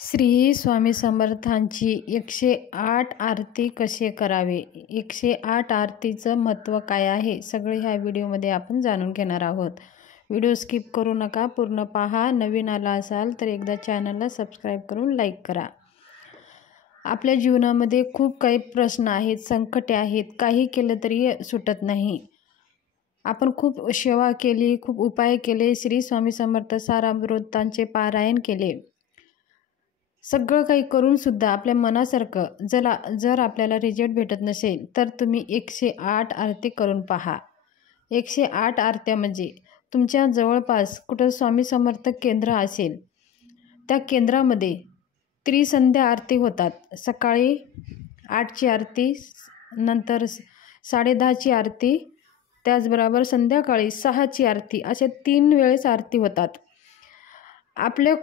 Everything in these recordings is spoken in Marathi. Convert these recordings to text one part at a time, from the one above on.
श्री स्वामी समर्थांची 108 आरती कसे करावे, 108 आरतीचं महत्त्व काय आहे, सगळे ह्या व्हिडिओमध्ये आपण जाणून घेणार आहोत। व्हिडिओ स्किप करू नका, पूर्ण पहा। नवीन आला असाल तर एकदा चॅनलला सबस्क्राईब करून लाईक करा। आपल्या जीवनामध्ये खूप काही प्रश्न आहेत, संकटे आहेत, काही केलं तरी सुटत नाही। आपण खूप सेवा केली, खूप उपाय केले, श्री स्वामी समर्थ सारामृतांचे पारायण केले, सगळं काही करून सुद्धा आपल्या मनासारखं जर आपल्याला रिझल्ट भेटत नसेल तर तुम्ही 108 आरती करून पहा। 108 आरत्या म्हणजे तुमच्या जवळपास कुठं स्वामी समर्थ केंद्र असेल, त्या केंद्रामध्ये त्रिसंध्या आरती होतात। सकाळी 8ची आरती, नंतर 10:30ची आरती, त्याचबरोबर संध्याकाळी 6ची आरती, अशा 3 वेळेस आरती होतात। आपल्या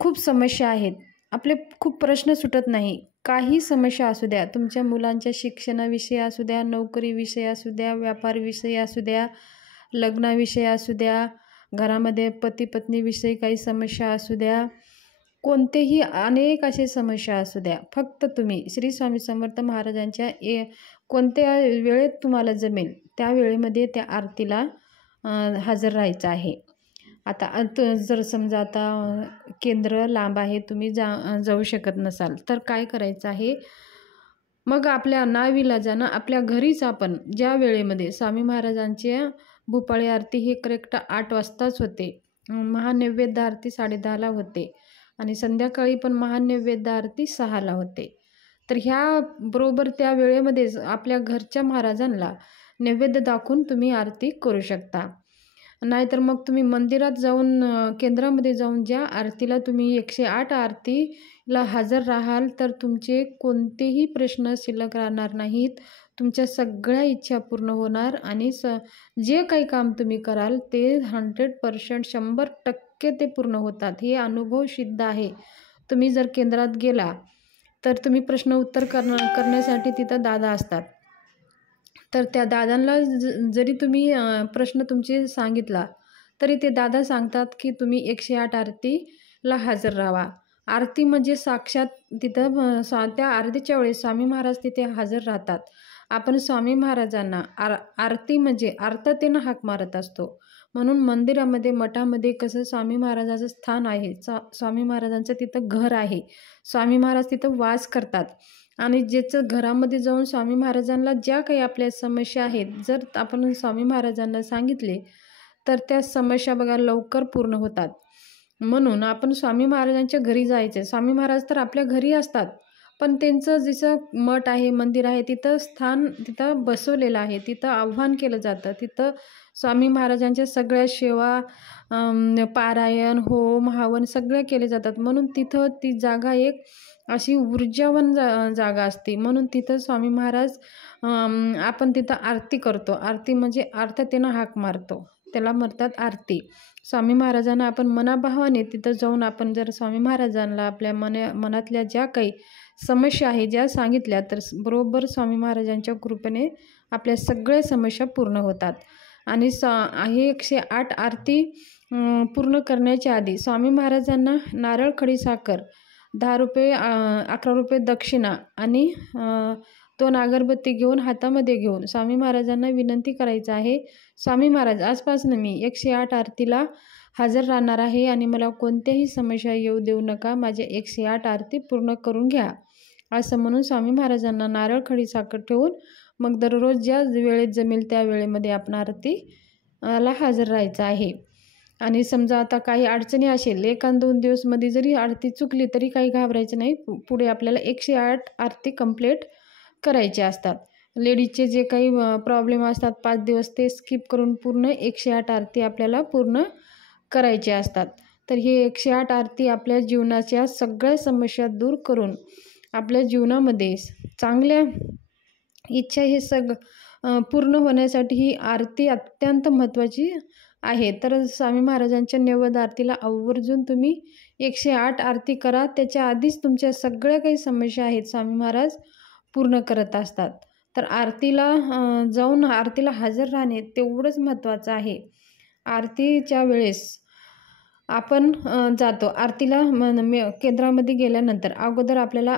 खूप समस्या आहेत, आपले खूप प्रश्न सुटत नाही। काही समस्या असू द्या, तुमच्या मुलांच्या शिक्षणाविषयी असू द्या, नोकरीविषयी असू द्या, व्यापारविषयी असू द्या, लग्नाविषयी असू द्या, घरामध्ये पती पत्नीविषयी काही समस्या असू द्या, कोणतेही अनेक असे समस्या असू द्या, फक्त तुम्ही श्री स्वामी समर्थ महाराजांच्या कोणत्या वेळेत तुम्हाला जमेल त्या वेळेमध्ये त्या आरतीला हजर राहायचं आहे। आता जर समजा आता केंद्र लांब आहे, तुम्ही जाऊ शकत नसाल तर काय करायचं आहे, मग आपल्या नाईलाजानं आपल्या घरीच आपण ज्या वेळेमध्ये स्वामी महाराजांची भूपाळी आरती ही करेक्ट 8 वाजताच होते, महानैवेद्य आरती 10:30ला होते आणि संध्याकाळी पण महानैवेद्य आरती 6ला होते। तर ह्या बरोबर त्या वेळेमध्येच आपल्या घरच्या महाराजांना नैवेद्य दाखवून तुम्ही आरती करू शकता। नाहीतर मग तुम्ही मंदिरात जाऊन केंद्रामध्ये जाऊन ज्या आरतीला तुम्ही 108 आरतीला हजर राहाल तर तुमचे कोणतेही प्रश्न शिल्लक राहणार नाहीत, तुमच्या सगळ्या इच्छा पूर्ण होणार आणि जे काही काम तुम्ही कराल ते 100% 100% ते पूर्ण होतात। हे अनुभव सिद्ध आहे। तुम्ही जर केंद्रात गेला तर तुम्ही प्रश्न उत्तर करण्यासाठी तिथं दादा असतात, तर त्या दादांना जरी तुम्ही प्रश्न तुमचे सांगितला तरी ते दादा सांगतात की तुम्ही 108 आरतीला हजर राहा। आरती म्हणजे साक्षात तिथं त्या आरतीच्या वेळेस स्वामी महाराज तिथे हजर राहतात। आपण स्वामी महाराजांना आरती म्हणजे आर्ततेनं हाक मारत असतो। म्हणून मंदिरामध्ये मठामध्ये कसं स्वामी महाराजांचं स्थान आहे, स्वामी महाराजांचं तिथं घर आहे, स्वामी महाराज तिथं वास करतात आणि ज्याचं घरामध्ये जाऊन स्वामी महाराजांना ज्या काही आपल्या समस्या आहेत जर आपण स्वामी महाराजांना सांगितले तर त्या समस्या बघा लवकर पूर्ण होतात। म्हणून आपण स्वामी महाराजांच्या घरी जायचे। स्वामी महाराज तर आपल्या घरी असतात, पण त्यांचं जसं मठ आहे, मंदिर आहे, तिथं स्थान तिथं बसवलेलं आहे, तिथं आव्हान केलं जातं, तिथं स्वामी महाराजांच्या सगळ्या सेवा, पारायण, होम हवन सगळ्या केले जातात। म्हणून तिथं ती जागा एक अशी ऊर्जावान जागा असते। म्हणून तिथं स्वामी महाराज आपण तिथं आरती करतो। आरती म्हणजे आर्ततेनं हाक मारतो, त्याला म्हणतात आरती। स्वामी महाराजांना आपण मनाभावाने तिथं जाऊन आपण जर स्वामी महाराजांना आपल्या मनातल्या ज्या काही समस्या आहे ज्या सांगितल्या तर बरोबर स्वामी महाराजांच्या कृपेने आपल्या सगळ्या समस्या पूर्ण होतात। आणि हे 108 आरती पूर्ण करण्याच्या आधी स्वामी महाराजांना नारळ, खडीसाखर, 10 रुपये, 11 रुपये दक्षिणा आणि 2 अगरबत्ती घेऊन हातामध्ये घेऊन स्वामी महाराजांना विनंती करायचं आहे, स्वामी महाराज आजपासून मी 108 आरतीला हजर राहणार आहे आणि मला कोणत्याही समस्या येऊ देऊ नका, माझे 108 आरती पूर्ण करून घ्या, असं म्हणून स्वामी महाराजांना नारळ, खडीसाखर ठेवून मग दररोज ज्या वेळेत जमेल त्या वेळेमध्ये आपण आरतीला हजर राहायचं आहे। आणि समजा आता काही अडचणी असेल, 1-2 दिवसमध्ये जरी आरती चुकली तरी काही घाबरायचं नाही, पुढे आपल्याला 108 आरती कंप्लीट करायचे असतात। लेडीजचे जे काही प्रॉब्लेम असतात 5 दिवस ते स्किप करून पूर्ण 108 आरती आपल्याला पूर्ण करायचे असतात। तर हे 108 आरती आपल्या जीवनाच्या सगळ्या समस्या दूर करून आपल्या जीवनामध्ये चांगल्या इच्छा हे पूर्ण होण्यासाठी ही आरती अत्यंत महत्त्वाची आहे। तर स्वामी महाराजांच्या नैवेद्य आरतीला आवर्जून तुम्ही 108 आरती करा, त्याच्या आधीच तुमच्या सगळ्या काही समस्या आहेत स्वामी महाराज पूर्ण करत असतात। तर आरतीला जाऊन आरतीला हजर राहणे तेवढंच महत्त्वाचं आहे। आरतीच्या वेळेस आपण जातो आरतीला. केंद्रामध्ये गेल्यानंतर अगोदर आपल्याला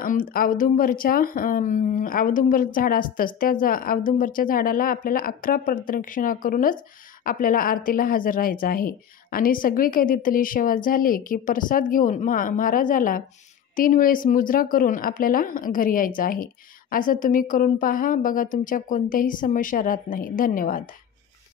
औदुंबर झाड असतंच. त्या औदुंबरच्या झाडाला आपल्याला 11 प्रदक्षिणा करूनच आपल्याला आरतीला हजर राहायचं आहे. आणि सगळी काही तिथली सेवा झाली की प्रसाद घेऊन महाराजाला 3 वेळेस मुजरा करून आपल्याला घरी यायचं आहे. असं तुम्ही करून पहा, बघा तुमच्या कोणत्याही समस्या राहत नाही. धन्यवाद.